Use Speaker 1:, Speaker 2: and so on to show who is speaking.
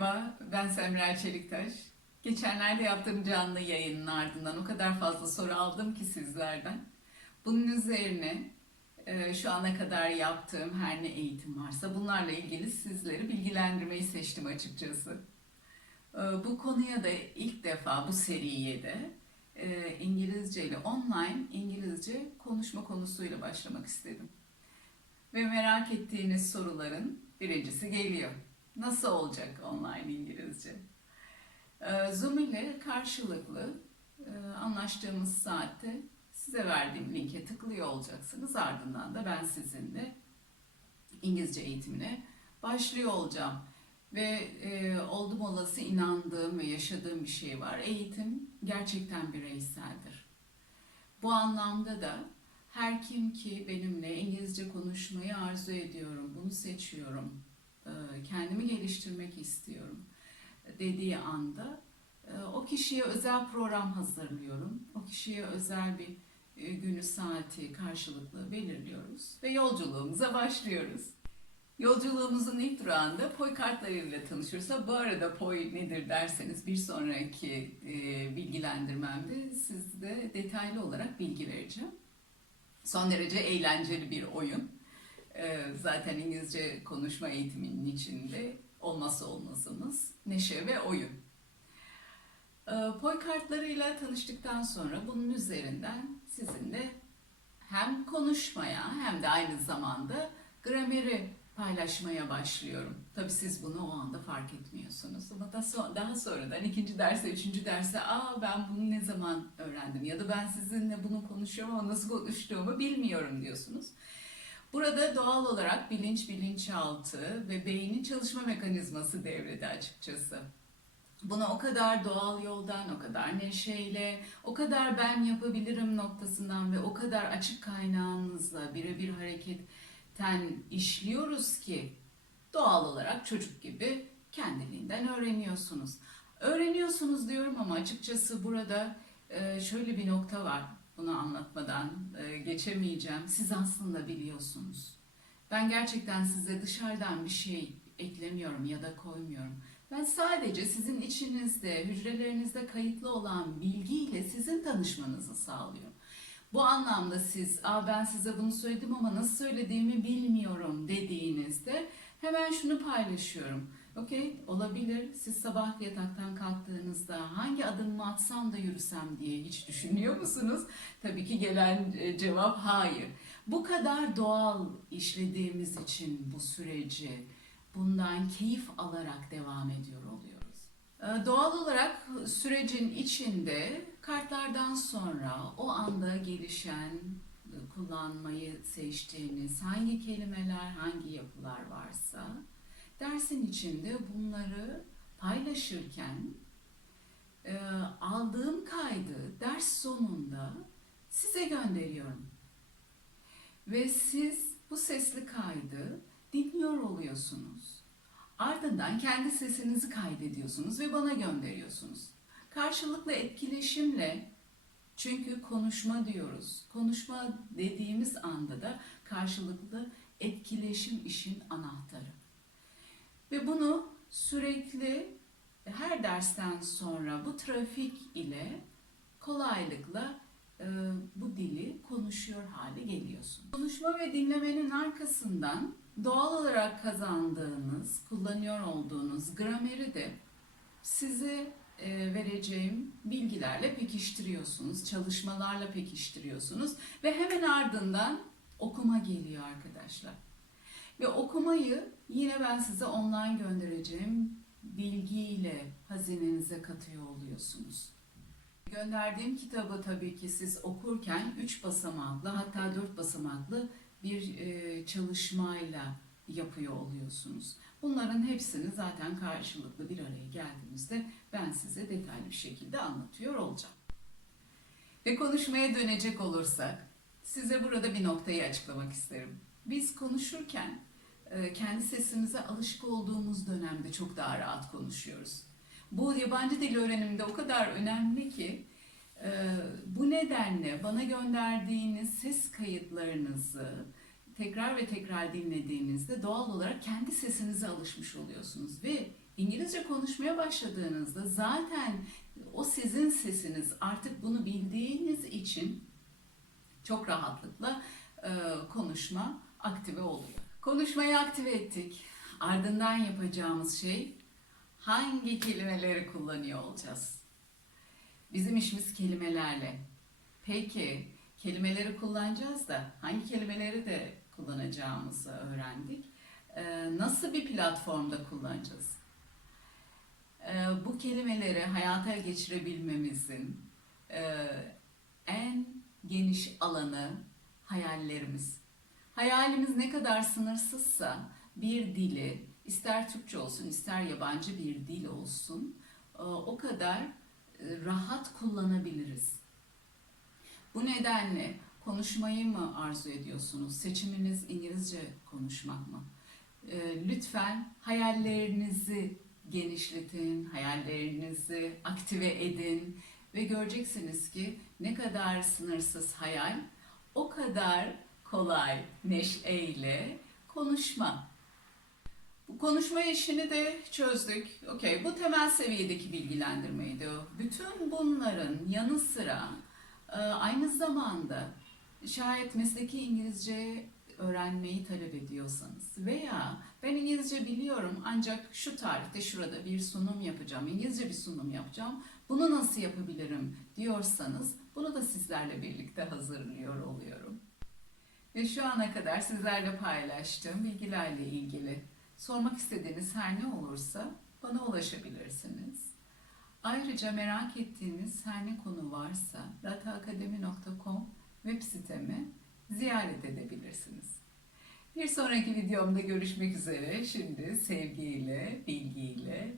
Speaker 1: Merhaba, ben Semra Çeliktaş. Geçenlerde yaptığım canlı yayının ardından o kadar fazla soru aldım ki sizlerden. Bunun üzerine e, şu ana kadar yaptığım her ne eğitim varsa bunlarla ilgili sizleri bilgilendirmeyi seçtim açıkçası. E, Bu konuya da ilk defa bu seriye de e, İngilizce ile online İngilizce konuşma konusuyla başlamak istedim. Ve merak ettiğiniz soruların birincisi geliyor. Nasıl olacak online İngilizce? Ee, Zoom ile karşılıklı e, anlaştığımız saatte size verdiğim linke tıklıyor olacaksınız. Ardından da ben sizinle İngilizce eğitimine başlıyor olacağım. Ve e, oldum olası inandığım ve yaşadığım bir şey var. Eğitim gerçekten bireyseldir. Bu anlamda da her kim ki benimle İngilizce konuşmayı arzu ediyorum, bunu seçiyorum, kendimi geliştirmek istiyorum dediği anda e, o kişiye özel program hazırlıyorum. O kişiye özel bir e, günü saati karşılıklı belirliyoruz ve yolculuğumuza başlıyoruz. Yolculuğumuzun ilk durağında POY kartlarıyla tanışırsa bu arada POY nedir derseniz bir sonraki e, bilgilendirmemde sizde detaylı olarak bilgi vereceğim. Son derece eğlenceli bir oyun. E, zaten İngilizce konuşma eğitiminin içinde olmazsa olmazımız neşe ve oyun. E, POY kartlarıyla tanıştıktan sonra bunun üzerinden sizinle hem konuşmaya hem de aynı zamanda grameri paylaşmaya başlıyorum. Tabii siz bunu o anda fark etmiyorsunuz. Ama daha, so- daha sonradan ikinci derse, üçüncü derse aa ben bunu ne zaman öğrendim ya da ben sizinle bunu konuşuyorum ama nasıl konuştuğumu bilmiyorum diyorsunuz. Burada doğal olarak bilinç, bilinçaltı ve beynin çalışma mekanizması devrede açıkçası. Bunu o kadar doğal yoldan, o kadar neşeyle, o kadar ben yapabilirim noktasından ve o kadar açık kaynağınızla birebir hareketten işliyoruz ki doğal olarak çocuk gibi kendiliğinden öğreniyorsunuz. Öğreniyorsunuz diyorum ama açıkçası burada e, şöyle bir nokta var. Bunu anlatmadan e, geçemeyeceğim. Siz aslında biliyorsunuz. Ben gerçekten size dışarıdan bir şey eklemiyorum ya da koymuyorum. Ben sadece sizin içinizde, hücrelerinizde kayıtlı olan bilgiyle sizin tanışmanızı sağlıyorum. Bu anlamda siz, Aa, ben size bunu söyledim ama nasıl söylediğimi bilmiyorum dediğinizde hemen şunu paylaşıyorum. Okey, olabilir. Siz sabah yataktan kalktığınızda hangi adımımı atsam da yürüsem diye hiç düşünüyor musunuz? Tabii ki gelen e, cevap hayır. Bu kadar doğal işlediğimiz için bu süreci bundan keyif alarak devam ediyor oluyoruz. Ee, Doğal olarak sürecin içinde kartlardan sonra o anda gelişen, e, kullanmayı seçtiğiniz hangi kelimeler, hangi yapılar varsa dersin içinde bunları paylaşırken e, aldığım kaydı ders sonunda size gönderiyorum. Ve siz bu sesli kaydı dinliyor oluyorsunuz. Ardından kendi sesinizi kaydediyorsunuz ve bana gönderiyorsunuz. Karşılıklı etkileşimle çünkü konuşma diyoruz. Konuşma dediğimiz anda da karşılıklı etkileşim işin anahtarı. Ve bunu sürekli her dersten sonra bu trafik ile kolaylıkla e, bu dili konuşuyor hale geliyorsun. Konuşma ve dinlemenin arkasından doğal olarak kazandığınız, kullanıyor olduğunuz grameri de size e, vereceğim bilgilerle pekiştiriyorsunuz, çalışmalarla pekiştiriyorsunuz ve hemen ardından okuma geliyor arkadaşlar. Ve okumayı yine ben size online göndereceğim bilgiyle hazinenize katıyor oluyorsunuz. Gönderdiğim kitabı tabii ki siz okurken 3 basamaklı hatta 4 basamaklı bir e, çalışmayla yapıyor oluyorsunuz. Bunların hepsini zaten karşılıklı bir araya geldiğimizde ben size detaylı bir şekilde anlatıyor olacağım. Ve konuşmaya dönecek olursak size burada bir noktayı açıklamak isterim. Biz konuşurken kendi sesimize alışık olduğumuz dönemde çok daha rahat konuşuyoruz. Bu yabancı dil öğreniminde o kadar önemli ki e, bu nedenle bana gönderdiğiniz ses kayıtlarınızı tekrar ve tekrar dinlediğinizde doğal olarak kendi sesinize alışmış oluyorsunuz ve İngilizce konuşmaya başladığınızda zaten o sizin sesiniz artık bunu bildiğiniz için çok rahatlıkla e, konuşma aktive oluyor. Konuşmayı aktive ettik. Ardından yapacağımız şey hangi kelimeleri kullanıyor olacağız? Bizim işimiz kelimelerle. Peki kelimeleri kullanacağız da hangi kelimeleri de kullanacağımızı öğrendik. Ee, nasıl bir platformda kullanacağız? Ee, bu kelimeleri hayata geçirebilmemizin e, en geniş alanı hayallerimiz. Hayalimiz ne kadar sınırsızsa bir dili, ister Türkçe olsun ister yabancı bir dil olsun, e, o kadar e, rahat kullanabiliriz. Bu nedenle konuşmayı mı arzu ediyorsunuz? Seçiminiz İngilizce konuşmak mı? E, Lütfen hayallerinizi genişletin, hayallerinizi aktive edin ve göreceksiniz ki ne kadar sınırsız hayal, o kadar kolay neşeyle konuşma. Bu konuşma işini de çözdük. Okey, bu temel seviyedeki bilgilendirmeydi. Bütün bunların yanı sıra e, aynı zamanda şayet mesleki İngilizce öğrenmeyi talep ediyorsanız veya ben İngilizce biliyorum ancak şu tarihte şurada bir sunum yapacağım, İngilizce bir sunum yapacağım, bunu nasıl yapabilirim diyorsanız bunu da sizlerle birlikte hazırlıyor oluyorum. Ve şu ana kadar sizlerle paylaştığım bilgilerle ilgili sormak istediğiniz her ne olursa bana ulaşabilirsiniz. Ayrıca merak ettiğiniz her ne konu varsa dataakademi.com web sitemi ziyaret edebilirsiniz. Bir sonraki videomda görüşmek üzere. Şimdi sevgiyle, bilgiyle,